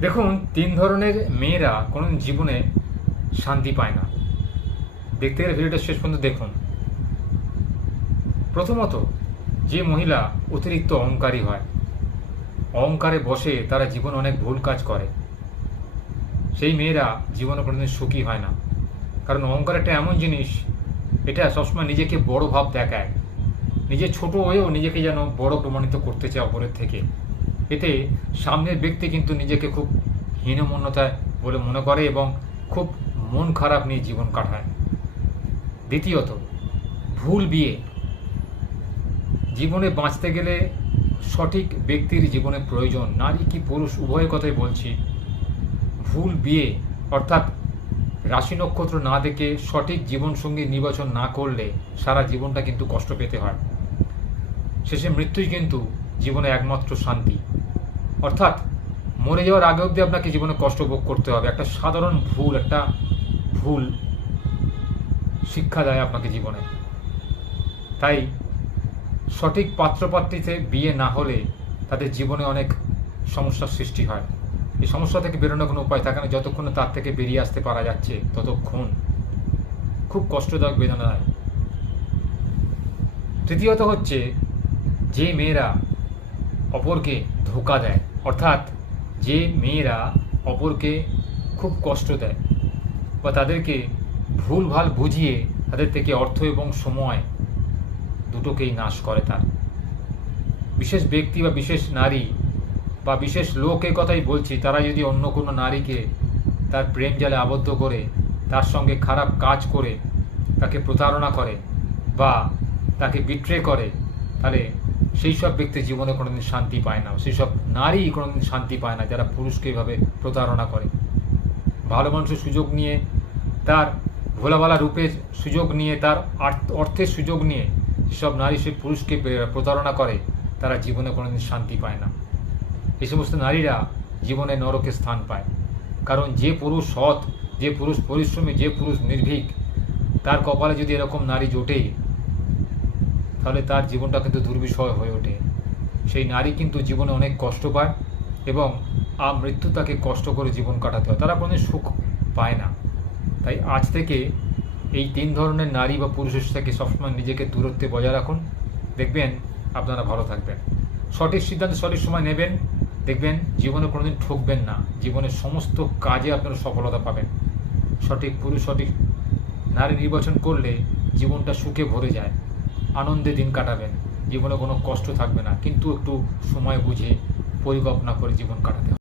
দেখুন, তিন ধরনের মেয়েরা কোনো জীবনে শান্তি পায় না। দেখতে গেলে ভিডিওটা শেষ পর্যন্ত দেখুন। প্রথমত, যে মহিলা অতিরিক্ত অহংকারী হয়, অহংকারে বসে তারা জীবনে অনেক ভুল কাজ করে, সেই মেয়েরা জীবনে কোনোদিন সুখী হয় না। কারণ অহংকার একটা এমন জিনিস, এটা সবসময় নিজেকে বড় ভাব দেখায়, নিজে ছোট হয়েও নিজেকে যেন বড় প্রমাণিত করতে চায় অপরের থেকে। এতে সামনের ব্যক্তি কিন্তু নিজেকে খুব হীনমন্যতায় বলে মনে করে এবং খুব মন খারাপ নিয়ে জীবন কাটায়। দ্বিতীয়ত, ভুল বিয়ে। জীবনে বাঁচতে গেলে সঠিক ব্যক্তির জীবনে প্রয়োজন, নারী কি পুরুষ উভয়ের কথাই বলছি। ভুল বিয়ে অর্থাৎ রাশি নক্ষত্র না দেখে সঠিক জীবনসঙ্গী নির্বাচন না করলে সারা জীবনটা কিন্তু কষ্ট পেতে হয়। শেষে মৃত্যুই কিন্তু জীবনে একমাত্র শান্তি। অর্থাৎ মরে যাওয়ার আগে অবধি আপনাকে জীবনে কষ্ট ভোগ করতে হবে। একটা সাধারণ ভুল শিক্ষা দেয় আপনাকে জীবনে। তাই সঠিক পাত্রপাত্রীতে বিয়ে না হলে তাদের জীবনে অনেক সমস্যার সৃষ্টি হয়। এই সমস্যা থেকে বেরোনোর কোনো উপায় থাকে না। যতক্ষণ তার থেকে বেরিয়ে আসতে পারা যাচ্ছে ততক্ষণ খুব কষ্টদায়ক বেদনা দেয়। তৃতীয়ত হচ্ছে, যে মেয়েরা অপরকে ধোঁকা দেয়, অর্থাৎ যে মেয়েরা অপরকে খুব কষ্ট দেয় বা তাদেরকে ভুলভাল বুঝিয়ে তাদের থেকে অর্থ এবং সময় দুটোকেই নাশ করে। তার বিশেষ ব্যক্তি বা বিশেষ নারী বা বিশেষ লোকের কথাই বলছি, তারা যদি অন্য কোনো নারীকে তার প্রেম জালে আবদ্ধ করে তার সঙ্গে খারাপ কাজ করে তাকে প্রতারণা করে বা তাকে বিট্রে করে, তাহলে সেই সব ব্যক্তি জীবনে কোনোদিন শান্তি পায় না। সেই সব নারী কোনোদিন শান্তি পায় না যারা পুরুষকে এইভাবে প্রতারণা করে। ভালো মানুষের সুযোগ নিয়ে, তার ভোলাভালা রূপের সুযোগ নিয়ে, তার অর্থের সুযোগ নিয়ে যেসব নারী সে পুরুষকে প্রতারণা করে, তারা জীবনে কোনোদিন শান্তি পায় না। এই সমস্ত নারীরা জীবনে নরকে স্থান পায়। কারণ যে পুরুষ সৎ, যে পুরুষ পরিশ্রমী, যে পুরুষ নির্ভীক, তার কপালে যদি এরকম নারী জোটে, তাহলে তার জীবনটা কিন্তু দুর্বিষহ হয়ে ওঠে। সেই নারী কিন্তু জীবনে অনেক কষ্ট পায় এবং মৃত্যু তাকে কষ্ট করে জীবন কাটাতে হয়। তারা কোনো সুখ পায় না। তাই আজ থেকে এই তিন ধরনের নারী বা পুরুষের থেকে সবসময় নিজেকে দূরত্বে বজায় রাখুন। দেখবেন আপনারা ভালো থাকবেন। সঠিক সিদ্ধান্ত সঠিক সময় নেবেন, দেখবেন জীবনে কোনোদিন ঠকবেন না। জীবনের সমস্ত কাজে আপনারা সফলতা পাবেন। সঠিক পুরুষ, সঠিক নারী নির্বাচন করলে জীবনটা সুখে ভরে যায়। আনন্দে দিন কাটাবেন, জীবনে কোনো কষ্ট থাকবে না। কিন্তু একটু সময় বুঝে পরিকল্পনা করে জীবন কাটাতে হবে।